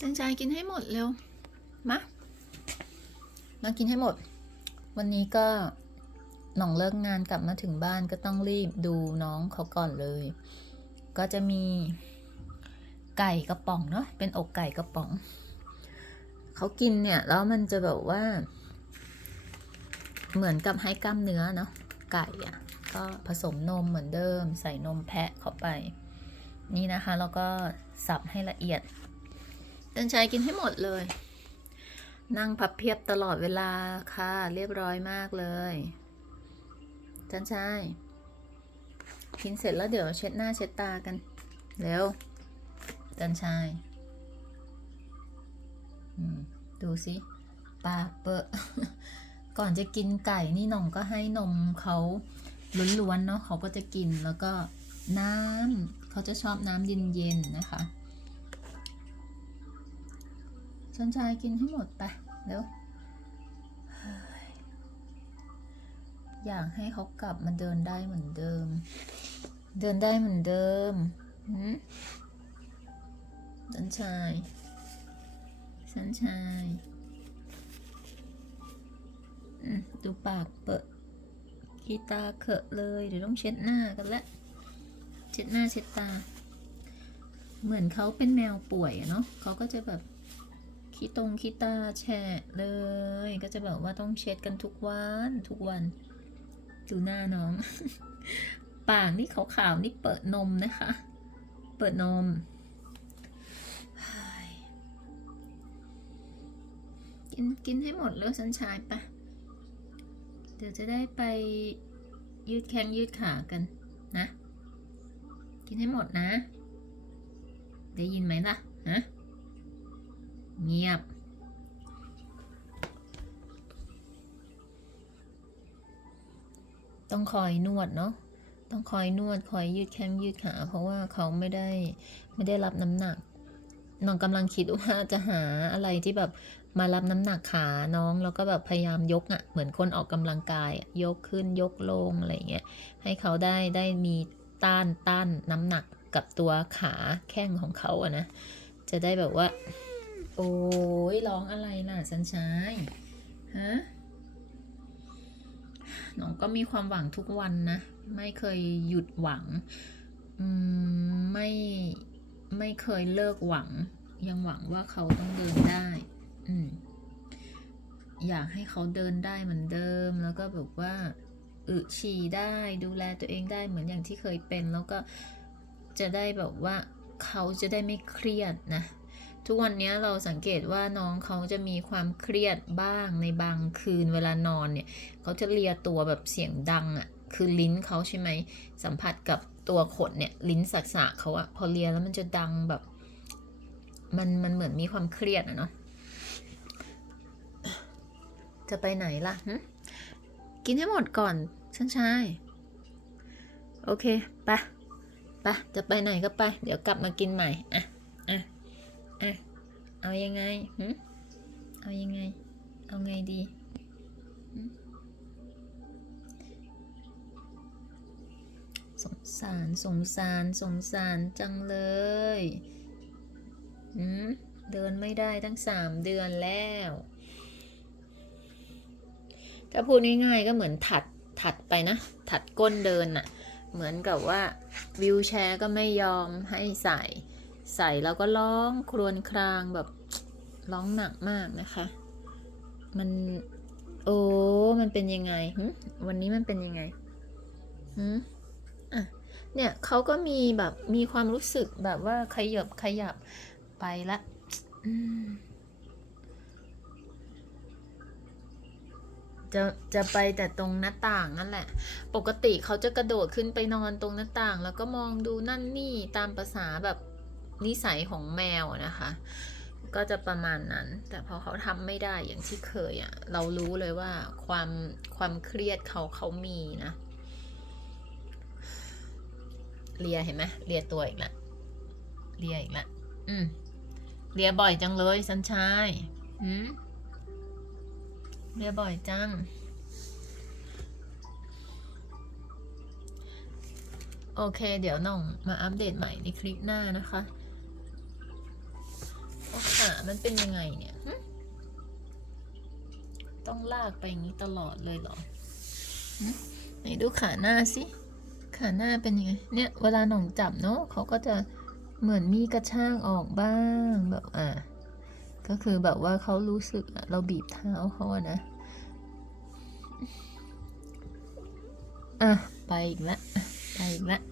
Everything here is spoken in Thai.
ตั้งใจกินให้หมดเร็ว มามากินให้หมด วันนี้ก็หน่องเลิกงานกลับมาถึงบ้านก็ต้องรีบดูน้องเขาก่อนเลย ก็จะมีไก่กระป๋องเนาะเป็นอกไก่กระป๋อง เขากินเนี่ยแล้วมันจะแบบว่า เหมือนกับให้กล้ามเนื้อเนาะไก่อะก็ผสมนมเหมือนเดิม ใส่นมแพะเข้าไป นี่นะคะแล้วก็สับให้ละเอียด ตันชัยกินให้หมดเลย นั่งพับเพียบตลอดเวลาค่ะ เรียบร้อยมากเลยจันชัยกินเสร็จแล้วเดี๋ยวเช็ดหน้าเช็ดตากัน เร็วจันชัยดูสิปากเปอะก่อนจะกินไก่นี่น่องก็ให้นมเขาล้วนๆเนาะเขาก็จะกินแล้วก็น้ำเขาจะชอบน้ำเย็นๆนะคะ ชันชายกินให้หมดไปเร็วเฮ้ยอยากให้เขากลับมาเดินได้เหมือนเดิม เดินได้เหมือนเดิมชันชายชันชายดูปากเปิดขี้ตาเขอะเลย เดี๋ยวต้องเช็ดหน้ากันละ เช็ดหน้าเช็ดตา เหมือนเขาเป็นแมวป่วยอะเนาะเขาก็จะแบบ ขี้ตรงขี้ตาแฉะเลย ก็จะแบบว่าต้องเช็ดกันทุกวันทุกวัน ดูหน้าน้อง ปากนี่ขาวๆนี่เปิดนมนะคะ เปิดนมกินกินให้หมดแล้วสันชายปะเดี๋ยวจะได้ไปยืดแข้งยืดขากันนะ กินให้หมดนะ ได้ยินไหมล่ะฮะ เงียบ ต้องคอยนวดเนาะต้องคอยนวดคอยยืดแข้งยืดขา เพราะว่าเขาไม่ได้ไม่ได้รับน้ำหนักน้องกำลังคิดว่าจะหาอะไรที่แบบมารับน้ำหนักขาน้องแล้วก็แบบพยายามยกอะ่ะเหมือนคนออกกำลังกายยกขึ้นยกลงอะไรเงี้ยให้เขาได้ได้มีต้านต้านน้ำหนักกับตัวขาแข้งของเขาอะนะจะได้แบบว่า โอ้ยร้องอะไรล่ะสันชายฮะน้องก็มีความหวังทุกวันนะ ไม่เคยหยุดหวังอืมไม่ไม่เคยเลิกหวัง ยังหวังว่าเขาต้องเดินได้ อืมอยากให้เขาเดินได้เหมือนเดิม แล้วก็แบบว่าอึฉี่ได้ดูแลตัวเองได้เหมือนอย่างที่เคยเป็น แล้วก็จะได้แบบว่าเขาจะได้ไม่เครียดนะ ทุกวันนี้เราสังเกตว่าน้องเขาจะมีความเครียดบ้างในบางคืนเวลานอนเนี่ยเขาจะเลียตัวแบบเสียงดังอะ่ะคือลิ้นเขาใช่ไหมสัมผัสกับตัวขนเนี่ยลิ้นสักๆเขาอะพอเลียแล้วมันจะดังแบบ มันมันเหมือนมีความเครียดอะเนาะจะไปไหนล่ะกินให้หมดก่อนชันชายโอเคไปไปจะไปไหนก็ไป เดี๋ยวกลับมากินใหม่อะ อะอะ เอายังไงหึเอายังไง เอาไงดี สงสาร สงสาร สงสารจังเลยหืมเดินไม่ได้ตั้งสามเดือนแล้ว ถ้าพูดง่ายๆก็เหมือนถัดถัดไปนะ ถัดก้นเดินน่ะ เหมือนกับว่าวิวแชร์ก็ไม่ยอมให้ใส่ ใส่แล้วก็ร้องครวญครางแบบร้องหนักมากนะคะ มันโอ้มันเป็นยังไงวันนี้มันเป็นยังไงหึอะเนี่ยเขาก็มีแบบมีความรู้สึกแบบว่าขยับขยับไปละจะจะไปแต่ตรงหน้าต่างนั่นแหละ ปกติเขาจะกระโดดขึ้นไปนอนตรงหน้าต่าง แล้วก็มองดูนั่นนี่ตามภาษาแบบ นิสัยของแมวนะคะ ก็จะประมาณนั้น แต่พอเขาทำไม่ได้อย่างที่เคยอะเรารู้เลยว่าความความเครียดเขาเขามีนะเลียเห็นไหมเลียตัวอีกละเลียอีกละอืมเลียบ่อยจังเลยสันชายหืมเลียบ่อยจัง โอเค เดี๋ยวน้องมาอัปเดตใหม่ในคลิปหน้านะคะ มันเป็นยังไงเนี่ย ต้องลากไปอย่างนี้ตลอดเลยเหรอไหนดูขาหน้าสิ ขาหน้าเป็นยังไง เนี่ยเวลาหน่องจับเนาะเขาก็จะเหมือนมีกระช่างออกบ้างแบบอ่าก็คือแบบว่าเขารู้สึกอะเราบีบเท้าเขาอะนะ อะ ไปอีกแล้วอะไปอีกแล้ว